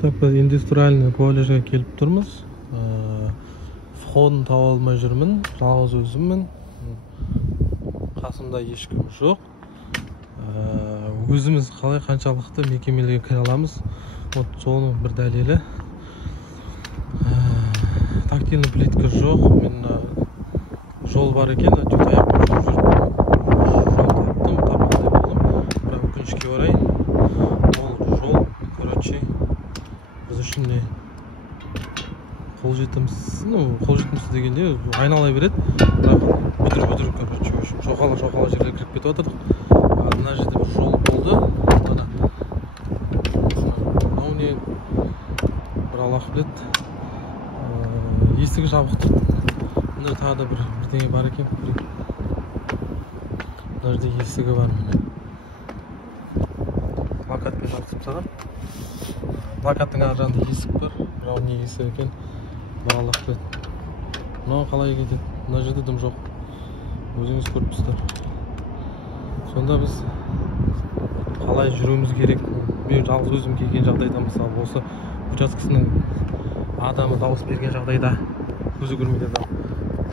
Так, біз индустриальный колледжге келіп тұрмыз. Входын таба алмай жүрмін, жалғыз өзіммін. Қасымда ешкім жоқ. Өзіміз қалай қаншалықты мекемелерге кіре аламыз, соның бір дәлелі. Тактильный плитка жоқ, мен жол бар екен, таяқ жүріп жол тапқандай болдым. Бірақ өкінішке орай ол жол, короче, біз үшін не қолжетімсіз дегенде айнала береді, бірақ бүдір короче, шоқала жерлер кіріп кетіп жатырдық. Мына жерде бір жол болды, мынау не бір Аллах біледі, есігі жабық тұр. Мында тағы да бірдеңе бар екен. Мына жерде есігі бар, міне плакатпен жазып тастаған. Плакаттың ар жағында есік бар, мынау не есік екен, бір Аллах біледі. Мынау қалай кетеді, мына жерде дым жоқ, өзіңіз көріп тұрсыздар. Сонда біз қалай жүруіміз керек? Мен жалғыз өзім келген жағдайда, мысалы осы учаскесінің адамы дауыс берген жағдайда, көзі көрмеген адам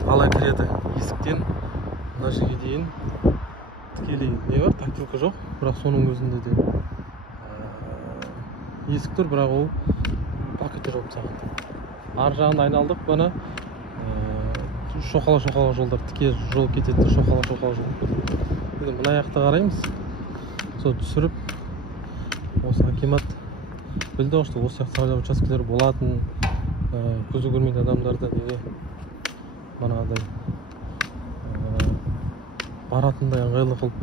қалай кіреді есіктен мына жерге дейін? Тікелей не бар, тактилка жоқ, бірақ соның өзінде де есік тұр, бірақ ол плакатпен жауып тастаған. Ар жағында айналдық, бана шоқала жолдар, тіке жол кетеді, шоқала жол. Енді мына жақта қараймыз, сол түсіріп, осы акимат білді ғой, осы жақта учаскелер болатын, көзі көрмеген адамдарды неге манағыдай баратындай ыңғайлы қылып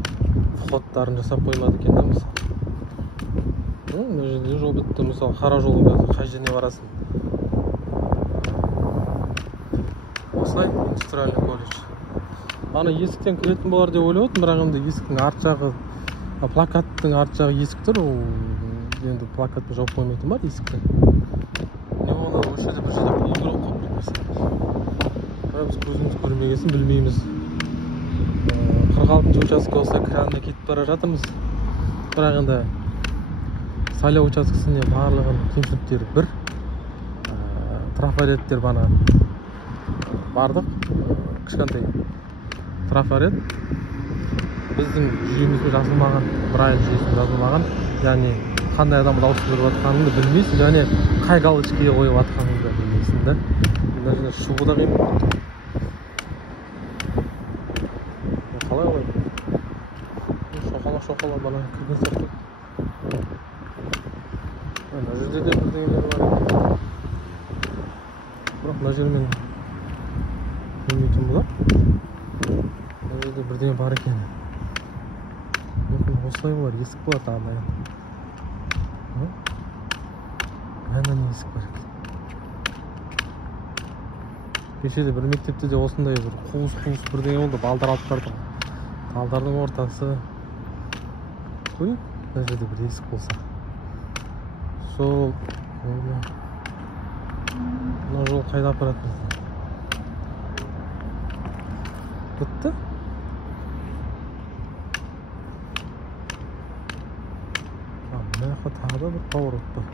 входтарын жасап қоймады екен да, мысалы. Мына жерде жол бітті, мысалы қара жолың қай жеріне барасың. Осылай индустриальный колледж. Ана есіктен кіретін болар деп ойлап отырмын, бірақ енді есіктің арт жағы, плакаттың арт жағы есік тұр, енді плакатпен жауып қоймайтын бар есікті. Не болады, осы жерде бір жерде игрок қойып бермесе. Бірақ біз көзіміз көрмегесін білмейміз. 46-шы участке болса кіре алмай кетіп бара жатырмыз. Бірақ енді сайлау учаскесіне барлығын кемшіліктері бір. Трафареттер бана бардық, кішкентай трафарет біздің жүйемізде жазылмаған, Брайль жүйесінде жазылмаған, яғни қандай адам дауыс беріп жатқаныңды білмейсің, және қай галочкаға қойып жатқаныңды білмейсің да. Мына жерде шығу да қиын болып тұр. Қалай ғой? Шоқала бана кірген сияқты. Мына жерде де бірдеңелер бар. Бірақ мына жермен білмейтін болар. Мына жерде бірдеңе бар екен. Осылай болар, есік болар тағындай. Мәнен есік бар екен. Кешеде бір мектепте де осындай бір қуыс бірдеңе болды, балдар алып барды. Талдардың ортасы. Мына жерде бір есік болса. Сол мына жол қайда апарады бізді? Бітті? Мына жаққа тағы да бір поворот бар.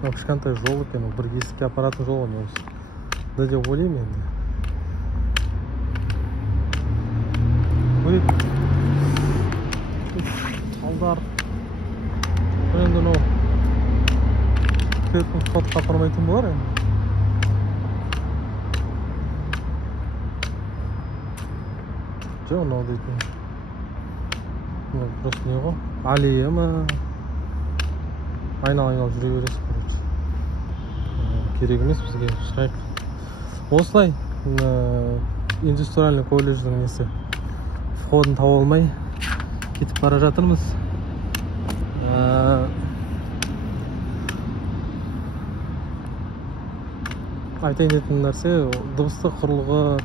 Мына кішкентай жол екен, ол бір есікке апаратын жол ғой осы. Да деп ойлаймын енді. Ой, талдар. Енді мынау кіретін входқа апармайтын болар енді. Жоқ, мынау дейтін. Мынау просто не ғой? Аллея ма? Айнал жүре бересіз, короче. Керек емес бізге, шығайық. Осылай индустриальный колледждің несі входын таба алмай кетіп бара жатырмыз. Айтайын дейтін нәрсе, дыбыстық құрылғы,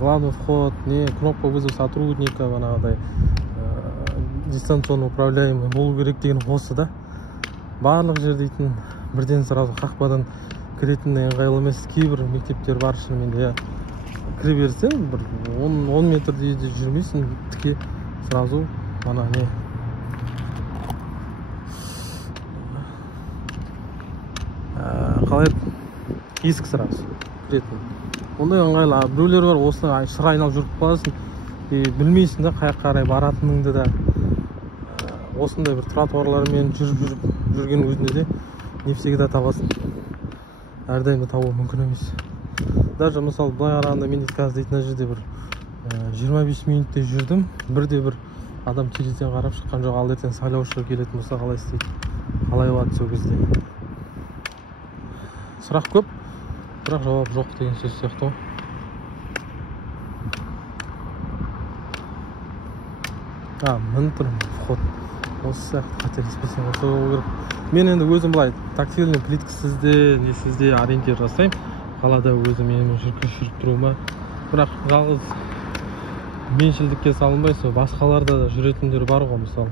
главный вход, не кнопка вызов сотрудника, банағыдай дистанционно управляемый болу керек деген осы да. Барлық жер дейтін бірден сразу қақпадан кіретіндей ыңғайлы емес. Кейбір мектептер бар шынымен, кіре берсең, бір 10 метрдей жүрмейсің, тіке сразу ана не қалай есік сразу кіретін. Ондай ыңғайлы. Біреулер бар, осылай шыр айналып жүріп қаласың, білмейсің да қай қарай баратыныңды да. Осындай бір тротуарлармен жүріп жүрген өзінде де не всегда табасың. Әрдайым да табу мүмкін емес. Даже мысалы былай қарағанда мен қазір дейтін жерде бір 25 минуттай жүрдім. Бірде-бір адам терезеден қарап шыққан жоқ. Ал ертең сайлаушы келетін болса қалай істейді? Қалай болады сол кезде? Сұрақ көп, бірақ жауап жоқ деген сөз сияқты ғой. Мін тұрмын, вход. Осы сияқты қателеспесем осы болу керек. Мен енді өзім былай тактильный плиткасызде, несізде ориентир жасаймын. Қалада өзім менімен жүріп тұруыма. Бірақ жалғыз меншілдікке салынбай, сол басқаларда да жүретіндер бар ғой, мысалы.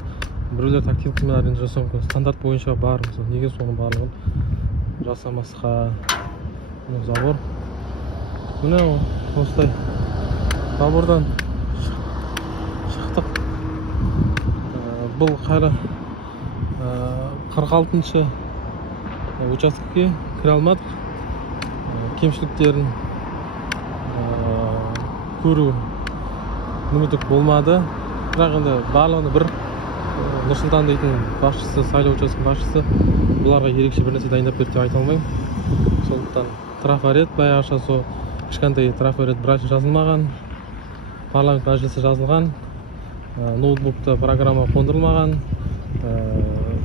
Біреулер тактильный ориентир жасау мүмкін. Стандарт бойынша бар, мысалы. Неге соның барлығын жасамасқа? Забор. Міне осылай. Забордан шықтық. Бұл қайра 46-шы участкеге кіре алмадық. Кемшіліктерін көру мүмкіндік болмады. Бірақ енді барлығында бір Нұрсұлтан дейтін басшысы, сайлау учаскесінің басшысы бұларға ерекше бір нәрсе дайындап берді деп айта алмаймын. Сондықтан трафарет, баяғыша сол кішкентай трафарет біраз жазылмаған, парламент мәжілісі жазылған, ноутбукта программа қондырылмаған,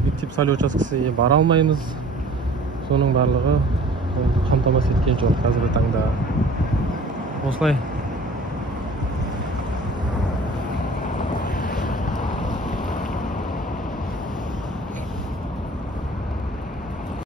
мектеп сайлау учаскесіне бара алмаймыз. Соның барлығы қамтамасыз еткен жоқ қазіргі таңда. Осылай